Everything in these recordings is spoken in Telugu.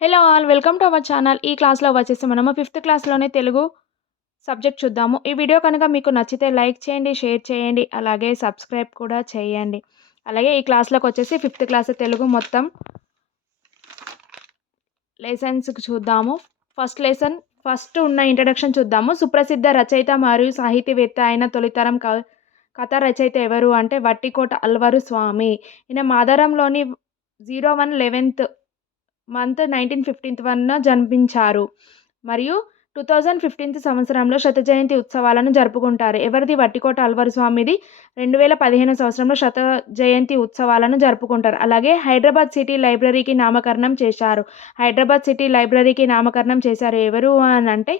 Hello all welcome to our channel. ఈ క్లాస్‌లో వచ్చేసి మనము ఫిఫ్త్ క్లాస్‌లోనే తెలుగు సబ్జెక్ట్ చూద్దాము. ఈ వీడియో కనుక మీకు నచ్చితే లైక్ చేయండి, షేర్ చేయండి, అలాగే సబ్స్క్రైబ్ కూడా చేయండి. అలాగే ఈ క్లాస్‌లోకి వచ్చేసి ఫిఫ్త్ క్లాస్ తెలుగు మొత్తం లెసన్స్‌కి చూద్దాము. ఫస్ట్ ఉన్న ఇంట్రడక్షన్ చూద్దాము. సుప్రసిద్ధ రచయిత మరియు సాహితీవేత్త అయిన తొలితరం కథా రచయిత ఎవరు అంటే వట్టికోట అల్వారు స్వామి. ఈయన మాదారంలోని 01/11 మంత్ 1951 జన్మించారు. మరియు 2015 సంవత్సరంలో శత జయంతి ఉత్సవాలను జరుపుకుంటారు. ఎవరిది? వట్టికోట అల్వారు స్వామిది 2015 సంవత్సరంలో శత జయంతి ఉత్సవాలను జరుపుకుంటారు. అలాగే హైదరాబాద్ సిటీ లైబ్రరీకి నామకరణం చేశారు. హైదరాబాద్ సిటీ లైబ్రరీకి నామకరణం చేశారు. ఎవరు అనంటే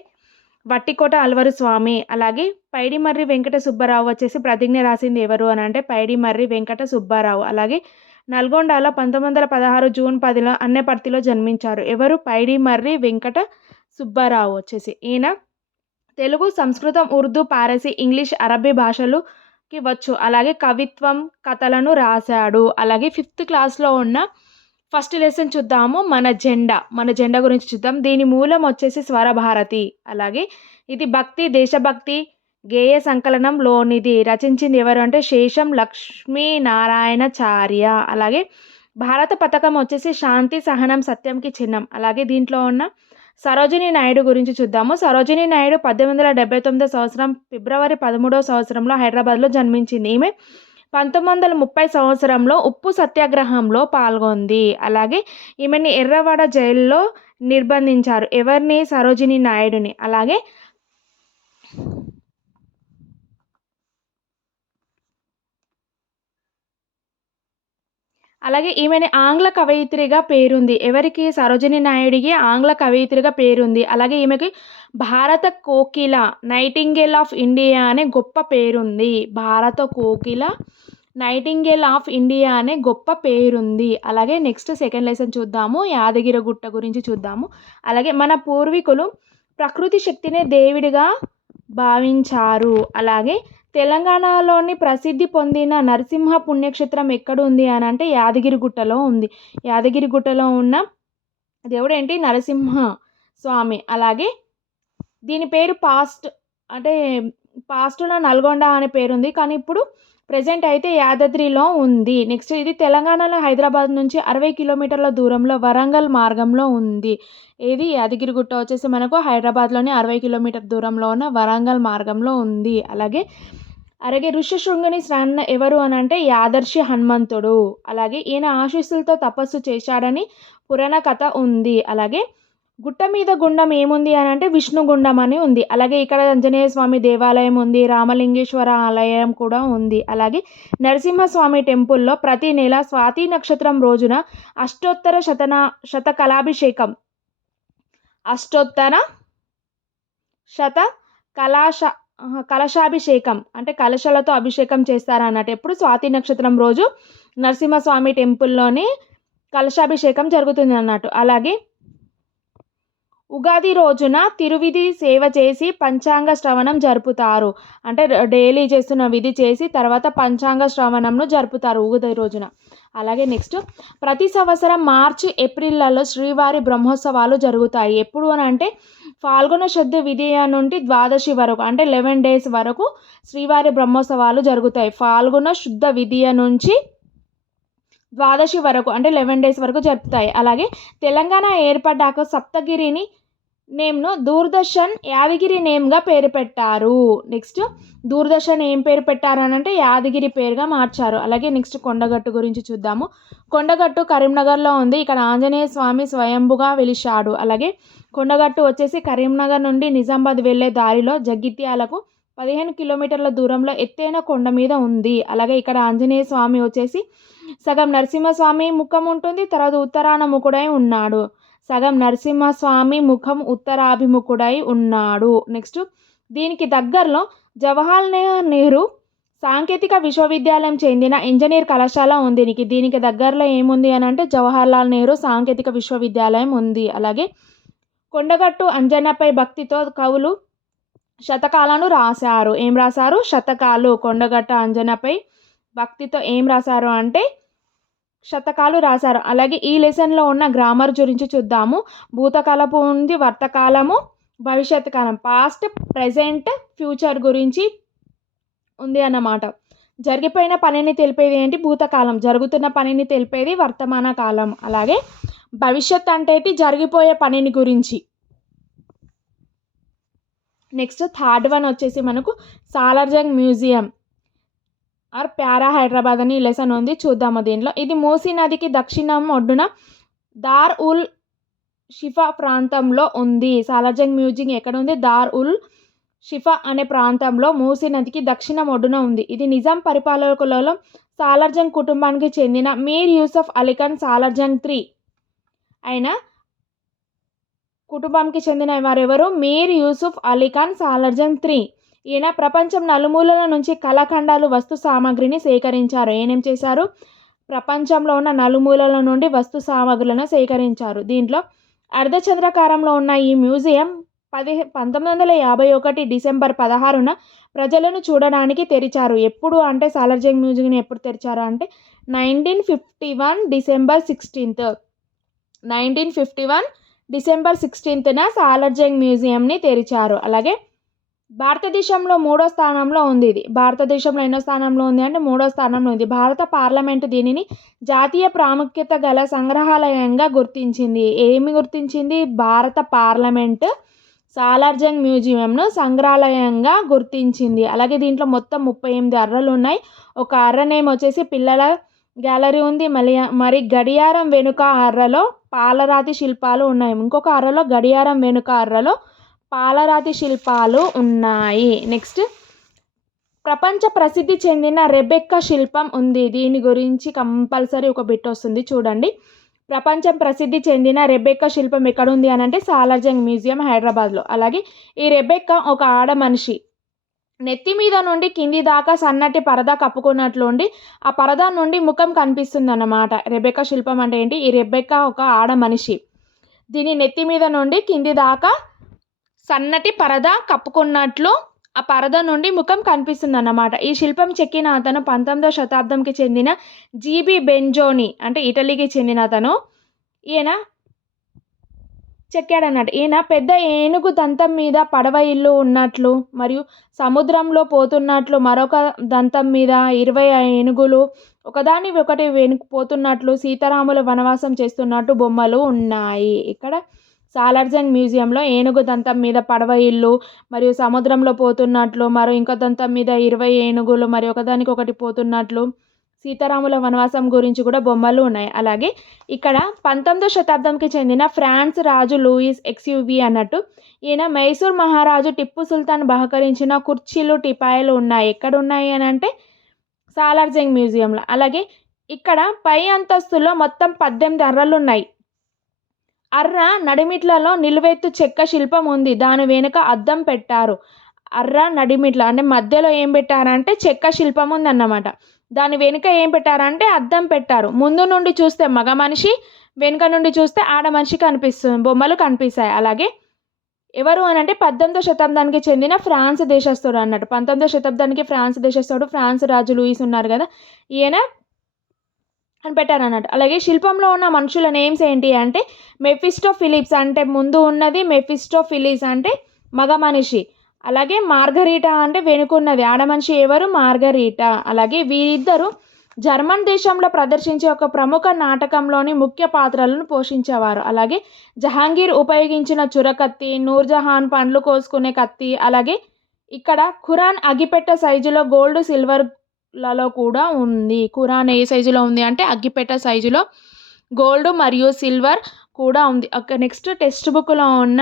వట్టికోట అల్వారు స్వామి. అలాగే పైడిమర్రి వెంకట సుబ్బారావు వచ్చేసి ప్రతిజ్ఞ రాసింది ఎవరు అనంటే పైడిమర్రి వెంకట సుబ్బారావు. అలాగే నల్గొండలో 1916 జూన్ 10 అన్నెపర్తిలో జన్మించారు. ఎవరు? పైడిమర్రి వెంకట సుబ్బారావు వచ్చేసి. ఈయన తెలుగు, సంస్కృతం, ఉర్దూ, పారసీ, ఇంగ్లీష్, అరబ్బీ భాషలుకి వచ్చు. అలాగే కవిత్వం, కథలను రాశాడు. అలాగే ఫిఫ్త్ క్లాస్‌లో ఉన్న ఫస్ట్ లెసన్ చూద్దాము. మన జెండా గురించి చూద్దాం. దీని మూలం వచ్చేసి స్వరభారతి. అలాగే ఇది భక్తి, దేశభక్తి గేయ సంకలనంలోనిది. రచించింది ఎవరు అంటే శేషం లక్ష్మీనారాయణాచార్య. అలాగే భారత పతాకం వచ్చేసి శాంతి, సహనం, సత్యంకి చిహ్నం. అలాగే దీంట్లో ఉన్న సరోజినీ నాయుడు గురించి చూద్దాము. సరోజినీ నాయుడు 1879 సంవత్సరం ఫిబ్రవరి 13వ సంవత్సరంలో హైదరాబాద్లో జన్మించింది. ఈమె 1930 సంవత్సరంలో ఉప్పు సత్యాగ్రహంలో పాల్గొంది. అలాగే ఈమెని ఎర్రవాడ జైల్లో నిర్బంధించారు. ఎవరిని? సరోజినీ నాయుడుని. అలాగే ఈమెని ఆంగ్ల కవయిత్రిగా పేరుంది. ఎవరికి? సరోజినీ నాయుడికి ఆంగ్ల కవయిత్రిగా పేరుంది. అలాగే ఈమెకి భారత కోకిల, నైటింగేల్ ఆఫ్ ఇండియా అనే గొప్ప పేరుంది. భారత కోకిల, నైటింగేల్ ఆఫ్ ఇండియా అనే గొప్ప పేరుంది. అలాగే నెక్స్ట్ సెకండ్ లెసన్ చూద్దాము. యాదగిరిగుట్ట గురించి చూద్దాము. అలాగే మన పూర్వీకులు ప్రకృతి శక్తినే దేవుడిగా భావించారు. అలాగే తెలంగాణలోని ప్రసిద్ధి పొందిన నరసింహ పుణ్యక్షేత్రం ఎక్కడుంది అని అంటే యాదగిరిగుట్టలో ఉంది. యాదగిరిగుట్టలో ఉన్న దేవుడు ఏంటి? నరసింహ స్వామి. అలాగే దీని పేరు పాస్ట్లో నల్గొండ అనే పేరుంది. కానీ ఇప్పుడు ప్రెజెంట్ అయితే యాదాద్రిలో ఉంది. నెక్స్ట్ ఇది తెలంగాణలో హైదరాబాద్ నుంచి 60 కిలోమీటర్ల దూరంలో వరంగల్ మార్గంలో ఉంది. ఏది? యాదగిరిగుట్ట వచ్చేసి మనకు హైదరాబాద్లోని 60 కిలోమీటర్ దూరంలో ఉన్న వరంగల్ మార్గంలో ఉంది. అలాగే ఋష్యశృంగుని సన్ ఎవరు అని అంటే యాదర్శి హనుమంతుడు. అలాగే ఈయన ఆశీస్సులతో తపస్సు చేశాడని పురాణ కథ ఉంది. అలాగే గుట్ట మీద గుండం ఏముంది అని అంటే విష్ణుగుండం అని ఉంది. అలాగే ఇక్కడ ఆంజనేయ స్వామి దేవాలయం ఉంది. రామలింగేశ్వర ఆలయం కూడా ఉంది. అలాగే నరసింహస్వామి టెంపుల్లో ప్రతి నెల స్వాతి నక్షత్రం రోజున అష్టోత్తర శతకలాభిషేకం శత కలశాభిషేకం అంటే కలశాలతో అభిషేకం చేస్తారన్నట్టు. ఎప్పుడు? స్వాతి నక్షత్రం రోజు నరసింహస్వామి టెంపుల్లోని కలశాభిషేకం జరుగుతుంది అన్నట్టు. అలాగే ఉగాది రోజున తిరువిధి సేవ చేసి పంచాంగ శ్రవణం జరుపుతారు. అంటే డైలీ చేస్తున్న విధి చేసి తర్వాత పంచాంగ శ్రవణంను జరుపుతారు ఉగాది రోజున. అలాగే నెక్స్ట్ ప్రతి సంవత్సరం మార్చి, ఏప్రిల్లలో శ్రీవారి బ్రహ్మోత్సవాలు జరుగుతాయి. ఎప్పుడు అని అంటే ఫాల్గుణ శుద్ధ విదియ నుండి ద్వాదశి వరకు అంటే 11 days వరకు శ్రీవారి బ్రహ్మోత్సవాలు జరుగుతాయి. ఫాల్గుణ శుద్ధ విదియ నుంచి ద్వాదశి వరకు అంటే 11 days వరకు జరుపుతాయి. అలాగే తెలంగాణ ఏర్పడ్డాక సప్తగిరిని నేమ్ను దూరదర్శన్ యాదగిరి నేమ్గా పేరు పెట్టారు. నెక్స్ట్ దూరదర్శన్ ఏం పేరు పెట్టారు అని అంటే యాదగిరి పేరుగా మార్చారు. అలాగే నెక్స్ట్ కొండగట్టు గురించి చూద్దాము. కొండగట్టు కరీంనగర్లో ఉంది. ఇక్కడ ఆంజనేయ స్వామి స్వయంభుగా వెలిశాడు. అలాగే కొండగట్టు వచ్చేసి కరీంనగర్ నుండి నిజామాబాద్ వెళ్ళే దారిలో జగిత్యాలకు 15 కిలోమీటర్ల దూరంలో ఎత్తైన కొండ మీద ఉంది. అలాగే ఇక్కడ ఆంజనేయ స్వామి వచ్చేసి సగం నరసింహస్వామి ముఖం ఉంటుంది, తర్వాత ఉత్తరాన ముఖుడై ఉన్నాడు. సగం నరసింహస్వామి ముఖం ఉత్తరాభిముఖుడై ఉన్నాడు. నెక్స్ట్ దీనికి దగ్గరలో జవహర్లాల్ నెహ్రూ సాంకేతిక విశ్వవిద్యాలయం చెందిన ఇంజనీర్ కళాశాల ఉంది. దీనికి దగ్గరలో ఏముంది అని అంటే జవహర్లాల్ నెహ్రూ సాంకేతిక విశ్వవిద్యాలయం ఉంది. అలాగే కొండగట్టు అంజన్నపై భక్తితో కవులు శతకాలను రాశారు. ఏం రాశారు? శతకాలు. కొండగట్టు అంజన్నపై భక్తితో ఏం రాశారు అంటే శతకాలు రాశారు. అలాగే ఈ లెసన్లో ఉన్న గ్రామర్ గురించి చూద్దాము. భూతకాలపు ఉంది, వర్తకాలము, భవిష్యత్ కాలం, పాస్ట్, ప్రెజెంట్, ఫ్యూచర్ గురించి ఉంది అన్నమాట. జరిగిపోయిన పనిని తెలిపేది ఏంటి? భూతకాలం. జరుగుతున్న పనిని తెలిపేది వర్తమాన కాలం. అలాగే భవిష్యత్ అంటే ఏంటి? జరిగిపోయే పనిని గురించి. నెక్స్ట్ థర్డ్ వన్ వచ్చేసి మనకు సాలార్జంగ్ మ్యూజియం ఆర్ ప్యారా హైదరాబాద్ అని లెసన్ ఉంది, చూద్దాము దీంట్లో. ఇది మూసీ నదికి దక్షిణం ఒడ్డున దార్ ఉల్ షిఫా ప్రాంతంలో ఉంది. సాలార్జంగ్ మ్యూజియం ఎక్కడ ఉంది? దార్ ఉల్ షిఫా అనే ప్రాంతంలో మూసీ నదికి దక్షిణం ఒడ్డున ఉంది. ఇది నిజాం పరిపాలకులలో సాలార్జంగ్ కుటుంబానికి చెందిన మీర్ యూసఫ్ అలీఖాన్ సాలార్జంగ్ III అయిన కుటుంబానికి చెందిన వారెవరు? మీర్ యూసుఫ్ అలీఖాన్ సాలార్జంగ్ III. ఈయన ప్రపంచం నలుమూలల నుంచి కళాఖండాలు, వస్తు సామాగ్రిని సేకరించారు. ఏమేం చేశారు? ప్రపంచంలో ఉన్న నలుమూలల నుండి వస్తు సామాగ్రులను సేకరించారు. దీంట్లో అర్ధచంద్రాకారంలో ఉన్న ఈ మ్యూజియం 1951 డిసెంబర్ 16న ప్రజలను చూడడానికి తెరిచారు. ఎప్పుడు అంటే సాలార్జంగ్ మ్యూజియంని ఎప్పుడు తెరిచారు అంటే 1951 డిసెంబర్ 16th. 1951 డిసెంబర్ 16న సాలార్జంగ్ మ్యూజియంని తెరిచారు. అలాగే భారతదేశంలో 3వ స్థానంలో ఉంది. ఇది భారతదేశంలో ఎన్నో స్థానంలో ఉంది అంటే 3వ స్థానంలో ఉంది. భారత పార్లమెంటు దీనిని జాతీయ ప్రాముఖ్యత గల సంగ్రహాలయంగా గుర్తించింది. ఏమి గుర్తించింది? భారత పార్లమెంటు సాలార్జంగ్ మ్యూజియంను సంగ్రహాలయంగా గుర్తించింది. అలాగే దీంట్లో మొత్తం 38 అర్రలు ఉన్నాయి. ఒక అర్ర నేమ్ వచ్చేసి పిల్లల గ్యాలరీ ఉంది. మరి గడియారం వెనుక అర్రలో పాలరాతి శిల్పాలు ఉన్నాయి. ఇంకొక అర్రలో గడియారం వెనుక అర్రలో పాలరాతి శిల్పాలు ఉన్నాయి. నెక్స్ట్ ప్రపంచ ప్రసిద్ధి చెందిన రెబెక్కా శిల్పం ఉంది. దీని గురించి కంపల్సరీ ఒక బిట్ వస్తుంది, చూడండి. ప్రపంచం ప్రసిద్ధి చెందిన రెబెక్కా శిల్పం ఎక్కడుంది అని అంటే సాలార్జంగ్ మ్యూజియం హైదరాబాద్లో. అలాగే ఈ రెబెక్కా ఒక ఆడ మనిషి. నెత్తి మీద నుండి కింది దాకా సన్నటి పరదా కప్పుకున్నట్లుండి ఆ పరదా నుండి ముఖం కనిపిస్తుంది అన్నమాట. రెబెక్కా శిల్పం అంటే ఏంటి? ఈ రెబెక్కా ఒక ఆడ మనిషి. దీని నెత్తి మీద నుండి కింది దాకా సన్నటి పరదా కప్పుకున్నట్లు ఆ పరదా నుండి ముఖం కనిపిస్తుంది అన్నమాట. ఈ శిల్పం చెక్కిన అతను 19వ శతాబ్దంకి చెందిన జీబీ బెంజోని అంటే ఇటలీకి చెందిన అతను. ఈయన చెక్కాడన్నట్టు. ఈయన పెద్ద ఏనుగు దంతం మీద పడవ ఇల్లు ఉన్నట్లు మరియు సముద్రంలో పోతున్నట్లు, మరొక దంతం మీద 20 ఏనుగులు ఒకదాని ఒకటి పోతున్నట్లు, సీతారాముల వనవాసం చేస్తున్నట్టు బొమ్మలు ఉన్నాయి. ఇక్కడ సాలార్జంగ్ మ్యూజియంలో ఏనుగు దంతం మీద పడవ ఇల్లు మరియు సముద్రంలో పోతున్నట్లు, మరో ఇంకో దంతం మీద 20 ఏనుగులు మరి ఒకదానికి ఒకటి పోతున్నట్లు, సీతారాముల వనవాసం గురించి కూడా బొమ్మలు ఉన్నాయి. అలాగే ఇక్కడ 19వ శతాబ్దంకి చెందిన ఫ్రాన్స్ రాజు లూయిస్ XUV అన్నట్టు. ఈయన మైసూర్ మహారాజు టిప్పు సుల్తాన్ బహకరించిన కుర్చీలు, టిపాయిలు ఉన్నాయి. ఎక్కడ ఉన్నాయి అని అంటే సాలార్జంగ్ మ్యూజియంలో. అలాగే ఇక్కడ పై అంతస్తులో మొత్తం 18 అర్రలు ఉన్నాయి. అర్ర నడిమిట్లలో నిలువెత్తు చెక్క శిల్పం ఉంది. దాని వెనుక అద్దం పెట్టారు. అర్ర నడిమిట్ల అంటే మధ్యలో ఏం పెట్టారంటే చెక్క శిల్పం ఉందన్నమాట. దాని వెనుక ఏం పెట్టారంటే అద్దం పెట్టారు. ముందు నుండి చూస్తే మగ మనిషి, వెనుక నుండి చూస్తే ఆడ మనిషి కనిపిస్తుంది, బొమ్మలు కనిపిస్తాయి. అలాగే ఎవరు అని అంటే 18వ శతాబ్దానికి చెందిన ఫ్రాన్స్ దేశస్థుడు అన్నట్టు. 19వ శతాబ్దానికి ఫ్రాన్స్ దేశస్థుడు ఫ్రాన్స్ రాజు లూయిస్ ఉన్నారు కదా, ఈయన అని పెట్టారన్నట్టు. అలాగే శిల్పంలో ఉన్న మనుషుల నేమ్స్ ఏంటి అంటే మెఫిస్టోఫిలిప్స్ అంటే ముందు ఉన్నది, మెఫిస్టోఫిలిస్ అంటే మగ మనిషి. అలాగే మార్గరీటా అంటే వెనుకున్నది ఆడ మనిషి ఎవరు? మార్గరీటా. అలాగే వీరిద్దరూ జర్మన్ దేశంలో ప్రదర్శించే ఒక ప్రముఖ నాటకంలోని ముఖ్య పాత్రలను పోషించేవారు. అలాగే జహాంగీర్ ఉపయోగించిన చురకత్తి, నూర్జహాన్ పండ్లు కోసుకునే కత్తి, అలాగే ఇక్కడ ఖురాన్ అగ్గిపెట్టె సైజులో గోల్డ్ సిల్వర్లలో కూడా ఉంది. ఖురాన్ ఏ సైజులో ఉంది అంటే అగ్గిపెట్టె సైజులో గోల్డ్ మరియు సిల్వర్ కూడా ఉంది. నెక్స్ట్ టెక్స్ట్ బుక్లో ఉన్న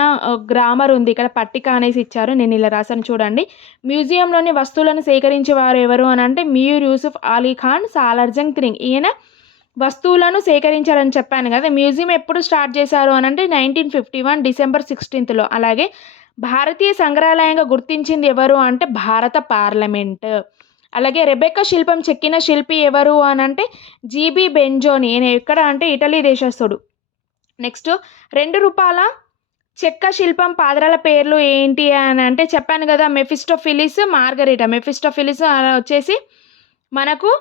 గ్రామర్ ఉంది. ఇక్కడ పట్టిక అనేసి ఇచ్చారు, నేను ఇలా రాసాను చూడండి. మ్యూజియంలోని వస్తువులను సేకరించే వారు ఎవరు అని అంటే మీర్ యూసుఫ్ అలీఖాన్ సాలార్జంగ్ III. ఈయన వస్తువులను సేకరించారని చెప్పాను కదా. మ్యూజియం ఎప్పుడు స్టార్ట్ చేశారు అని అంటే 1951 డిసెంబర్ 16th. అలాగే భారతీయ సంగ్రహాలయంగా గుర్తించింది ఎవరు అంటే భారత పార్లమెంట్. అలాగే రెబెక్కా శిల్పం చెక్కిన శిల్పి ఎవరు అని అంటే జీబీ బెంజోని. ఈయన ఎక్కడ అంటే ఇటలీ దేశస్థుడు. నెక్స్ట్ 2 రూపాయల చెక్క శిల్పం పాత్రల పేర్లు ఏంటి అని అంటే చెప్పాను కదా, మెఫిస్టోఫిలిస్, మార్గరీటా. మెఫిస్టోఫిలిస్ వచ్చేసి మనకు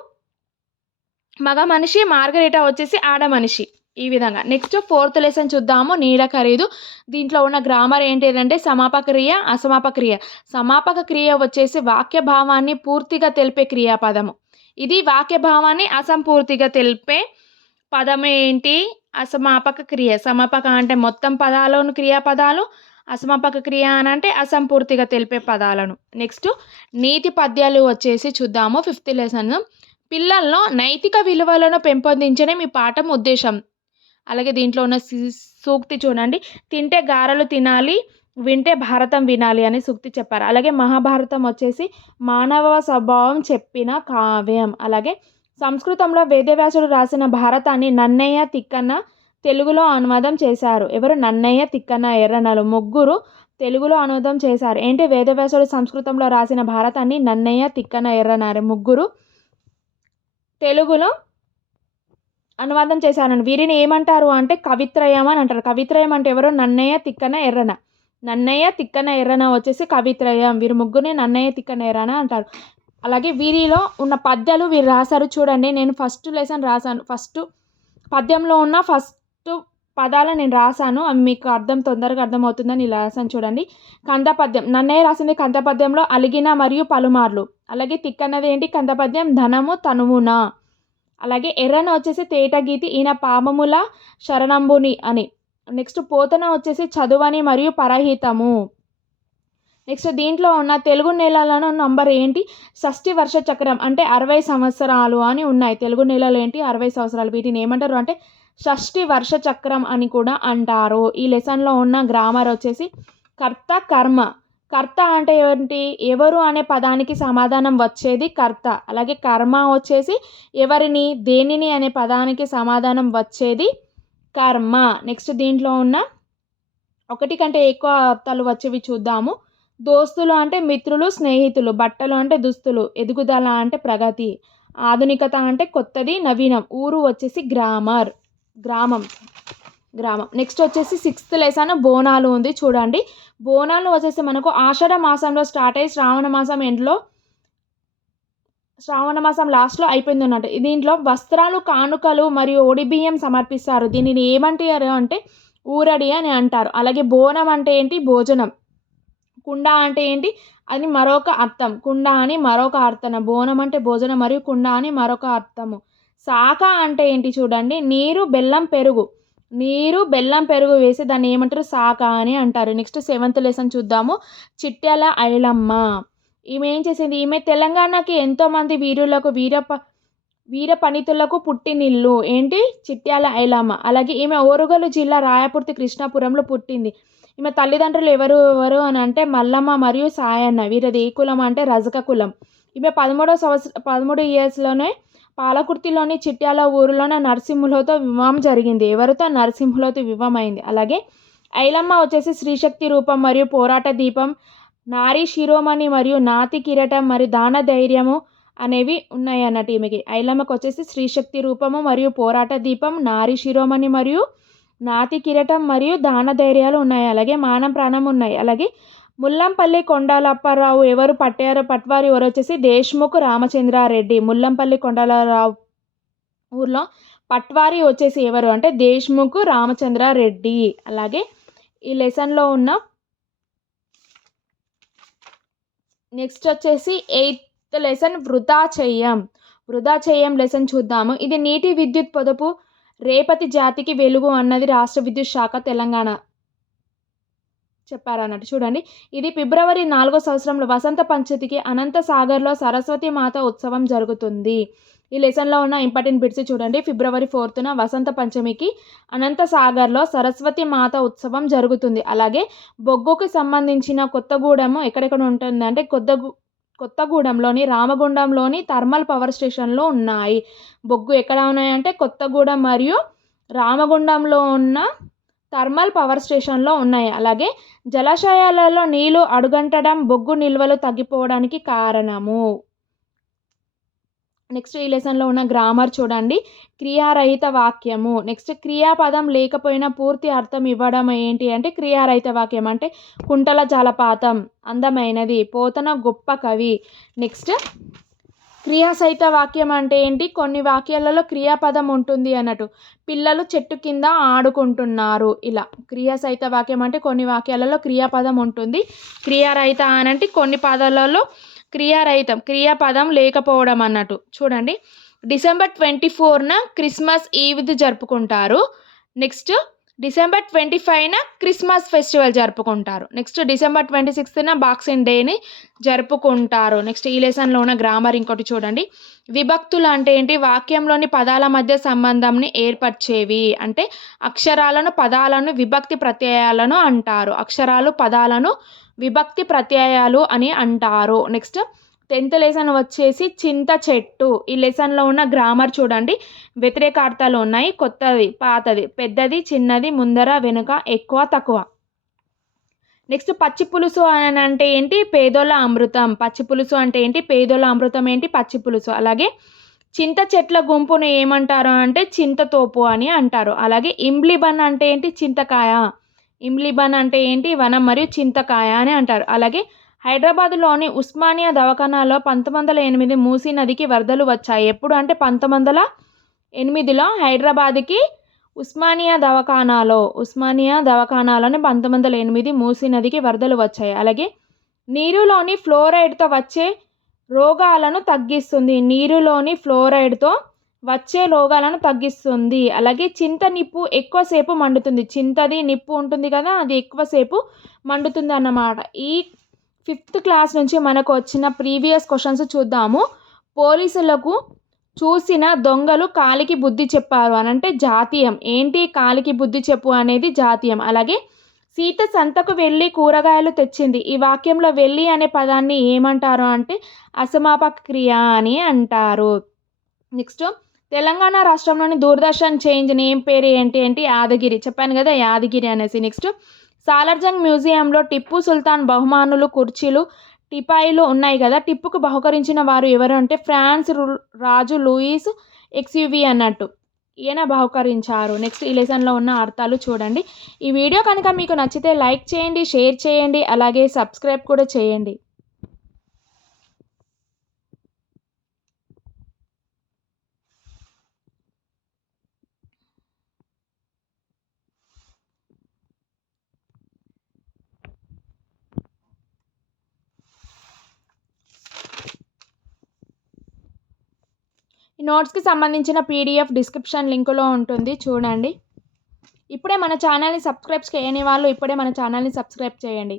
మగ మనిషి, మార్గరేటా వచ్చేసి ఆడ మనిషి. ఈ విధంగా. నెక్స్ట్ ఫోర్త్ లెసన్ చూద్దాము నీడ ఖరీదు. దీంట్లో ఉన్న గ్రామర్ ఏంటిదంటే సమాపక క్రియ, అసమాపక క్రియ. సమాపక క్రియ వచ్చేసి వాక్య భావాన్ని పూర్తిగా తెలిపే క్రియాపదము. ఇది వాక్య భావాన్ని అసంపూర్తిగా తెలిపే పదం ఏంటి? అసమాపక క్రియ. సమాపక అంటే మొత్తం పదాలను క్రియాపదాలు, అసమాపక క్రియ అని అంటే అసంపూర్తిగా తెలిపే పదాలను. నెక్స్ట్ నీతి పద్యాలు వచ్చేసి చూద్దాము ఫిఫ్త్ లెసన్. పిల్లల్లో నైతిక విలువలను పెంపొందించడం ఈ పాఠం ఉద్దేశం. అలాగే దీంట్లో ఉన్న సూక్తి చూడండి. తింటే గారెలు తినాలి, వింటే భారతం వినాలి అని సూక్తి చెప్పారు. అలాగే మహాభారతం వచ్చేసి మానవ స్వభావం చెప్పిన కావ్యం. అలాగే సంస్కృతంలో వేదవ్యాసుడు రాసిన భారతాన్ని నన్నయ్య, తిక్కన్న తెలుగులో అనువాదం చేశారు. ఎవరు? నన్నయ్య, తిక్కన్న, ఎర్రనలు ముగ్గురు తెలుగులో అనువాదం చేశారు. ఏంటి? వేదవ్యాసుడు సంస్కృతంలో రాసిన భారతాన్ని నన్నయ్య, తిక్కన్న, ఎర్రనారు ముగ్గురు తెలుగులో అనువాదం చేశారని. వీరిని ఏమంటారు అంటే కవిత్రయం అని అంటారు. కవిత్రయం అంటే ఎవరు? నన్నయ్య, తిక్కన, ఎర్రన. నన్నయ్య, తిక్కన, ఎర్రన వచ్చేసి కవిత్రయం. వీరు ముగ్గురిని నన్నయ్య, తిక్కన, ఎర్రన అంటారు. అలాగే వీరిలో ఉన్న పద్యాలు వీరు రాశారు చూడండి. నేను ఫస్ట్ లెసన్ రాశాను. ఫస్ట్ పద్యంలో ఉన్న ఫస్ట్ పదాలు నేను రాశాను. అవి మీకు తొందరగా అర్థమవుతుందని ఇలా రాశాను చూడండి. కందపద్యం నన్నయ్య రాసింది కందపద్యంలో అలిగిన మరియు పలుమార్లు. అలాగే తిక్కన్నది ఏంటి? కందపద్యం ధనము తనువున. అలాగే ఎర్రన వచ్చేసి తేటగీతి ఈయన పామముల శరణంబుని అని. నెక్స్ట్ పోతన వచ్చేసి చదువని మరియు పరహితము. నెక్స్ట్ దీంట్లో ఉన్న తెలుగు నెలలను నంబర్ ఏంటి? షష్ఠి వర్ష చక్రం అంటే 60 సంవత్సరాలు అని ఉన్నాయి. తెలుగు నెలలు ఏంటి? 60 సంవత్సరాలు. వీటిని ఏమంటారు అంటే షష్ఠి వర్ష చక్రం అని కూడా అంటారు. ఈ లెసన్లో ఉన్న గ్రామర్ వచ్చేసి కర్త, కర్మ. కర్త అంటే ఏంటి? ఎవరు అనే పదానికి సమాధానం వచ్చేది కర్త. అలాగే కర్మ వచ్చేసి ఎవరిని, దేనిని అనే పదానికి సమాధానం వచ్చేది కర్మ. నెక్స్ట్ దీంట్లో ఉన్న ఒకటి కంటే ఎక్కువ అర్థాలు వచ్చేవి చూద్దాము. దోస్తులు అంటే మిత్రులు, స్నేహితులు. బట్టలు అంటే దుస్తులు. ఎదుగుదల అంటే ప్రగతి. ఆధునికత అంటే కొత్తది, నవీనం. ఊరు వచ్చేసి గ్రామం. నెక్స్ట్ వచ్చేసి సిక్స్త్ లెసన్ బోనాలు ఉంది చూడండి. బోనాలు వచ్చేసి మనకు ఆషాఢ మాసంలో స్టార్ట్ అయ్యి శ్రావణ మాసం లాస్ట్లో అయిపోయింది అన్నట్టు. దీంట్లో వస్త్రాలు, కానుకలు మరియు ఒడిబియ్యం సమర్పిస్తారు. దీనిని ఏమంటారు అంటే ఊరడి అని అంటారు. అలాగే బోనం అంటే ఏంటి? భోజనం. కుండ అంటే ఏంటి? అని మరొక అర్థం. కుండ అని మరొక అర్థం. బోనం అంటే భోజనం మరియు కుండ అని మరొక అర్థము. శాఖ అంటే ఏంటి చూడండి. నీరు, బెల్లం, పెరుగు వేసి దాన్ని ఏమంటారు? శాఖ అని అంటారు. నెక్స్ట్ సెవెంత్ లెసన్ చూద్దాము. చిట్యాల ఐలమ్మ. ఈమె ఏం చేసింది? ఈమె తెలంగాణకి ఎంతోమంది వీర పనితులకు పుట్టినిల్లు. ఏంటి? చిట్యాల ఐలమ్మ. అలాగే ఈమె ఓరుగల్లు జిల్లా రాయపుర్తి కృష్ణాపురంలో పుట్టింది. ఈమె తల్లిదండ్రులు ఎవరు అని అంటే మల్లమ్మ మరియు సాయన్న. వీరిది ఏ కులం అంటే రజక కులం. ఈమె 13 ఇయర్స్లోనే పాలకుర్తిలోని చిట్యాల ఊరిలోనే నరసింహులతో వివాహం జరిగింది. ఎవరితో? నరసింహులతో వివాహం అయింది. అలాగే ఐలమ్మ వచ్చేసి స్త్రీశక్తి రూపం మరియు పోరాట దీపం, నారీ శిరోమణి మరియు నాతి కిరీటం మరియు దాన ధైర్యము అనేవి ఉన్నాయి అన్నట్టు. ఈమెకి ఐలమ్మకు వచ్చేసి స్త్రీశక్తి రూపము మరియు పోరాట దీపం, నారీ శిరోమణి మరియు నాతి కిరీటం మరియు దాన ధైర్యాలు ఉన్నాయి. అలాగే మానం ప్రాణం ఉన్నాయి. అలాగే ముల్లంపల్లి కొండలప్పారావు ఎవరు పట్వారి ఎవరు వచ్చేసి దేశ్ముఖ్ రామచంద్రారెడ్డి. ముల్లంపల్లి కొండలరావు ఊర్లో పట్వారి వచ్చేసి ఎవరు అంటే దేశ్ముఖ్ రామచంద్రారెడ్డి. అలాగే ఈ లెసన్లో ఉన్న నెక్స్ట్ వచ్చేసి 8th లెసన్ వృధా చెయ్యం లెసన్ చూద్దాము. ఇది నీటి విద్యుత్ పొదుపు రేపటి జాతికి వెలుగు అన్నది రాష్ట్ర విద్యుత్ శాఖ తెలంగాణ చెప్పారన్నట్టు. చూడండి. ఇది ఫిబ్రవరి 4వ సంవత్సరంలో వసంత పంచమికి అనంత సాగర్లో సరస్వతి మాత ఉత్సవం జరుగుతుంది. ఈ లెసన్లో ఉన్న ఇంపార్టెంట్ బిట్స్ చూడండి. ఫిబ్రవరి 4న వసంత పంచమికి అనంత సాగర్లో సరస్వతి మాత ఉత్సవం జరుగుతుంది. అలాగే బొగ్గుకి సంబంధించిన కొత్తగూడెం ఎక్కడెక్కడ ఉంటుంది అంటే కొత్తగూడెంలోని రామగుండంలోని థర్మల్ పవర్ స్టేషన్లో ఉన్నాయి. బొగ్గు ఎక్కడ ఉన్నాయంటే కొత్తగూడెం మరియు రామగుండంలో ఉన్న థర్మల్ పవర్ స్టేషన్లో ఉన్నాయి. అలాగే జలాశయాలలో నీళ్లు అడుగంటడం బొగ్గు నిల్వలు తగ్గిపోవడానికి కారణము. నెక్స్ట్ ఈ లెసన్లో ఉన్న గ్రామర్ చూడండి. క్రియారహిత వాక్యము. నెక్స్ట్ క్రియాపదం లేకపోయినా పూర్తి అర్థం ఇవ్వడం ఏంటి అంటే క్రియారహిత వాక్యం అంటే కుంటల జలపాతం అందమైనది, పోతన గొప్ప కవి. నెక్స్ట్ క్రియాసహిత వాక్యం అంటే ఏంటి? కొన్ని వాక్యాలలో క్రియాపదం ఉంటుంది అన్నట్టు. పిల్లలు చెట్టు కింద ఆడుకుంటున్నారు ఇలా. క్రియాసహిత వాక్యం అంటే కొన్ని వాక్యాలలో క్రియాపదం ఉంటుంది. క్రియారహిత అనంటే కొన్ని పదాలలో క్రియారహితం, క్రియాపదం లేకపోవడం అన్నట్టు. చూడండి, డిసెంబర్ 24న క్రిస్మస్ ఈవ్‌ది జరుపుకుంటారు. నెక్స్ట్ డిసెంబర్ 25న క్రిస్మస్ ఫెస్టివల్ జరుపుకుంటారు. నెక్స్ట్ డిసెంబర్ 26న బాక్సింగ్ డేని జరుపుకుంటారు. నెక్స్ట్ ఈ లెసన్‌లో ఉన్న గ్రామర్ ఇంకోటి చూడండి. విభక్తులు అంటే ఏంటి? వాక్యంలోని పదాల మధ్య సంబంధంని ఏర్పరిచేవి. అంటే అక్షరాలను, పదాలను విభక్తి ప్రత్యయాలను అంటారు. అక్షరాలు, పదాలను విభక్తి ప్రత్యయాలు అని అంటారు. నెక్స్ట్ 10th లెసన్ వచ్చేసి చింత చెట్టు. ఈ లెసన్‌లో ఉన్న గ్రామర్ చూడండి. వ్యతిరేకార్థాలు ఉన్నాయి. కొత్తది, పాతది, పెద్దది, చిన్నది, ముందర, వెనుక, ఎక్కువ, తక్కువ. నెక్స్ట్ పచ్చి పులుసు అని అంటే ఏంటి? పేదోళ్ళ అమృతం. పచ్చి పులుసు అంటే ఏంటి? పేదోళ్ళ అమృతం ఏంటి? పచ్చి పులుసు. అలాగే చింత చెట్ల గుంపును ఏమంటారు అంటే చింతతోపు అని అంటారు. అలాగే ఇంబ్లిబన్ అంటే ఏంటి? చింతకాయ. ఇంబ్లిబన్ అంటే ఏంటి? వనం మరియు చింతకాయ అని అంటారు. అలాగే హైదరాబాద్‌లోని ఉస్మానియా దవాఖానాలో 1908 మూసీ నదికి వరదలు వచ్చాయి. ఎప్పుడు అంటే 1908లో హైదరాబాద్‌కి ఉస్మానియా దవాఖానాలోని 1908 మూసీ నదికి వరదలు వచ్చాయి. అలాగే నీరులోని ఫ్లోరైడ్‌తో వచ్చే రోగాలను తగ్గిస్తుంది. నీరులోని ఫ్లోరైడ్‌తో వచ్చే రోగాలను తగ్గిస్తుంది. అలాగే చింత నిప్పు ఎక్కువసేపు మండుతుంది. చింతది నిప్పు ఉంటుంది కదా, అది ఎక్కువసేపు మండుతుంది అన్నమాట. ఈ 5th క్లాస్ నుంచి మనకు వచ్చిన ప్రీవియస్ క్వశ్చన్స్ చూద్దాము. పోలీసులకు చూసిన దొంగలు కాలికి బుద్ధి చెప్పారు అనంటే జాతీయం. ఏంటి కాలికి బుద్ధి చెప్పు అనేది జాతీయం. అలాగే సీత సంతకు వెళ్ళి కూరగాయలు తెచ్చింది. ఈ వాక్యంలో వెళ్ళి అనే పదాన్ని ఏమంటారు అంటే అసమాపక క్రియ అని అంటారు. నెక్స్ట్ తెలంగాణ రాష్ట్రంలోని దూరదర్శన్ చేంజ్ నేమ్ పేరు ఏంటి అంటే యాదగిరి. చెప్పాను కదా యాదగిరి అనేసి. నెక్స్ట్ సాలార్జంగ్ మ్యూజియంలో టిప్పు సుల్తాన్ బహుమానులు, కుర్చీలు, టిపాయిలు ఉన్నాయి కదా. టిప్పుకు బహుకరించిన వారు ఎవరు అంటే ఫ్రాన్స్ రాజు లూయిస్ ఎక్స్యూవి అన్నట్టు. ఈయన బహుకరించారు. నెక్స్ట్ ఈ లెసన్లో ఉన్న అర్థాలు చూడండి. ఈ వీడియో కనుక మీకు నచ్చితే లైక్ చేయండి, షేర్ చేయండి, అలాగే సబ్స్క్రైబ్ కూడా చేయండి. ఈ నోట్స్కి సంబంధించిన పీడిఎఫ్ డిస్క్రిప్షన్ లింకులో ఉంటుంది, చూడండి. ఇప్పుడే మన ఛానల్ని సబ్స్క్రైబ్ చేయని వాళ్ళు ఇప్పుడే మన ఛానల్ని సబ్స్క్రైబ్ చేయండి.